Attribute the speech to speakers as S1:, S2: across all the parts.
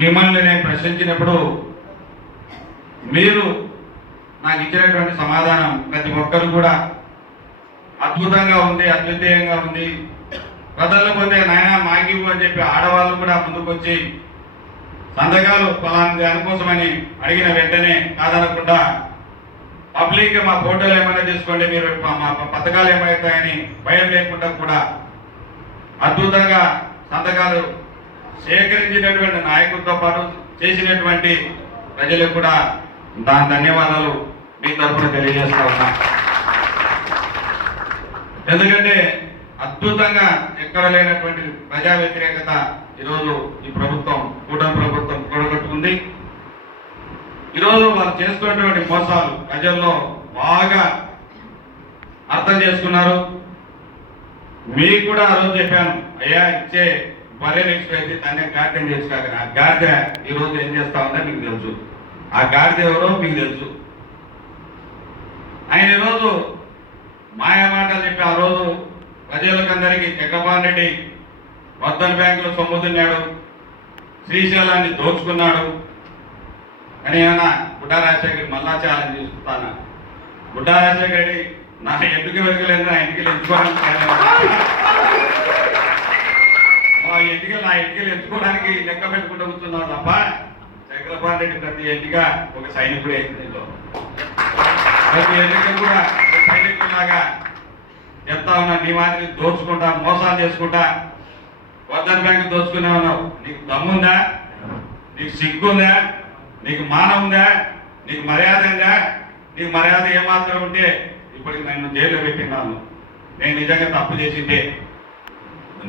S1: మిమ్మల్ని నేను ప్రశ్నించినప్పుడు మీరు నాకు ఇచ్చినటువంటి సమాధానం ప్రతి ఒక్కరు కూడా అద్భుతంగా ఉంది అద్వితీయంగా ఉంది. ప్రజలు పొందే నాయన మాకివ్వు అని చెప్పి ఆడవాళ్ళు కూడా ముందుకొచ్చి సంతకాలు పలానా దానికోసమని అడిగిన వెంటనే కాదనకుండా పబ్లిక్ మా ఫోటోలు ఏమైనా తీసుకోండి మీరు మా పథకాలు ఏమవుతాయని భయం లేకుండా కూడా అద్భుతంగా సంతకాలు సేకరించినటువంటి నాయకులతో పాటు చేసినటువంటి ప్రజలకు కూడా దాని ధన్యవాదాలు మీ తరఫున తెలియజేస్తా ఉన్నా. ఎందుకంటే అద్భుతంగా ఎక్కడ లేనటువంటి ప్రజా వ్యతిరేకత ఈరోజు ఈ ప్రభుత్వం కూటమి ప్రభుత్వం కూడగట్టుకుంది. ఈరోజు వాళ్ళు చేస్తున్నటువంటి మోసాలు ప్రజల్లో బాగా అర్థం చేసుకున్నారు. మీకు కూడా ఆ రోజు చెప్పాను అయ్యా ఇచ్చే మరే నెక్స్ట్ అయితే తనే గార్డెన్ చేసుకోక ఆ గాడిద ఈ రోజు ఏం చేస్తా ఉందో మీకు తెలుసు. ఆ గాడిద ఎవరో మీకు తెలుసు. ఆయన ఈరోజు మాయా మాటలు చెప్పి ఆ రోజు ప్రజలకందరికీ జగన్మోహన్ రెడ్డి వర్ధన్ బ్యాంకులో సొమ్ముతున్నాడు శ్రీశైలాన్ని దోచుకున్నాడు. అని ఏమన్నా బుడ్డా రాజశేఖర్ మళ్ళా ఛాలెంజ్ చూస్తానా బుడ్డా రాజశేఖర్ రెడ్డి నా ఎందుకు వెతకలేదు? నా ఎందుకు ఎంచుకోవడానికి మా ఎన్నికలు నా ఎన్నికలు ఎత్తుకోవడానికి లెక్క పెట్టుకుంటూ కూర్చున్నావు తప్ప చక్రపాణి రెడ్డి ప్రతి ఎన్నిక ఒక సైనికుడే దీంట్లో. ప్రతి ఎన్నిక కూడా సైనికులాగా చెప్తా ఉన్నా నీ మాదిరి దోచుకుంటా మోసాలు చేసుకుంటా వర్ధన్ బ్యాంక్ దోచుకునే ఉన్నావు. నీకు దమ్ముందా? నీకు సిగ్గుందా? నీకు మానం ఉందా నీకు మర్యాద ఉందా? నీకు మర్యాద ఏమాత్రం ఉంటే ఇప్పటికి నన్ను జైల్లో పెట్టినాను నేను నిజంగా తప్పు చేసిందే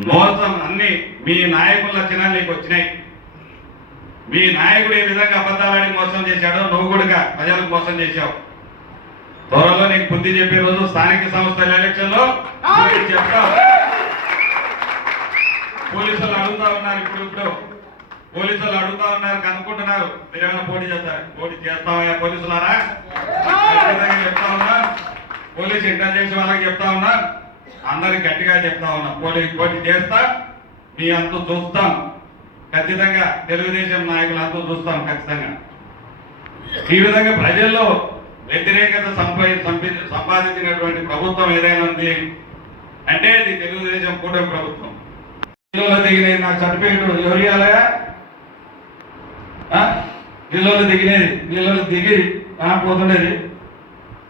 S1: మోసం అన్ని మీ నాయకుల లక్షణాలు నీకు వచ్చినాయి. మీ నాయకుడు ఏ విధంగా అబద్ధాలాడి మోసం చేశాడో నువ్వు కూడా ప్రజలకు మోసం చేశావు. త్వరలో నీకు బుద్ధి చెప్పే రోజు స్థానిక సంస్థల ఎలక్షన్లో నువ్వు చెప్తావు పోలీసులు అడుగుతా ఉన్నారు ఇప్పుడు ఇప్పుడు. పోలీసులు అడుగుతా ఉన్నారు కనుక్కుంటున్నారు. మీరు ఏమైనా పోటీ చేస్తారు పోటీ చేస్తామయ్యా పోలీసులారా? చెప్తా ఉన్నా. పోలీస్ ఇంటెలిజెన్స్ వాళ్ళకి చెప్తా ఉన్నా. అందరికి గట్టిగా చెప్తా ఉన్నా పోలీస్ పోటీ చేస్తా మీ అంత చూస్తాం. ఖచ్చితంగా తెలుగుదేశం నాయకులు అంతు చూస్తాం ఖచ్చితంగా. ఈ విధంగా ప్రజల్లో వ్యతిరేకత సంపా సంపాదించినటువంటి ప్రభుత్వం ఏదైనా ఉంది అంటే ఇది తెలుగుదేశం కూటమి ప్రభుత్వం. ఇల్లులో దిగినది నాకు సర్టిఫికెట్ ఎవరు ఇవ్వాలయా ఇల్లులో దిగినది నీళ్ళలో దిగి పోతుండేది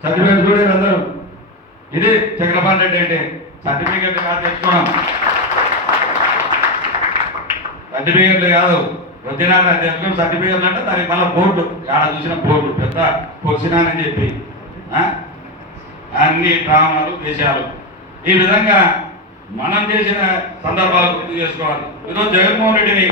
S1: సర్టిఫికెట్ చూడేది అందరూ. ఇది చక్రపాణి రెడ్డి అంటే సర్టిఫికెట్లు కాదు తెచ్చుకోవడం సర్టిఫికెట్లు కాదు. వచ్చినాక తెచ్చుకుని సర్టిఫికెట్లు అంటే దానికి మళ్ళీ బోర్డు. ఆడ చూసిన బోర్డు. పెద్ద పొడిచినానని చెప్పి. అన్ని డ్రామాలు వేశారు ఈ విధంగా మనం చేసిన సందర్భాలు గుర్తు చేసుకోవాలి? ఈరోజు జగన్మోహన్ రెడ్డిని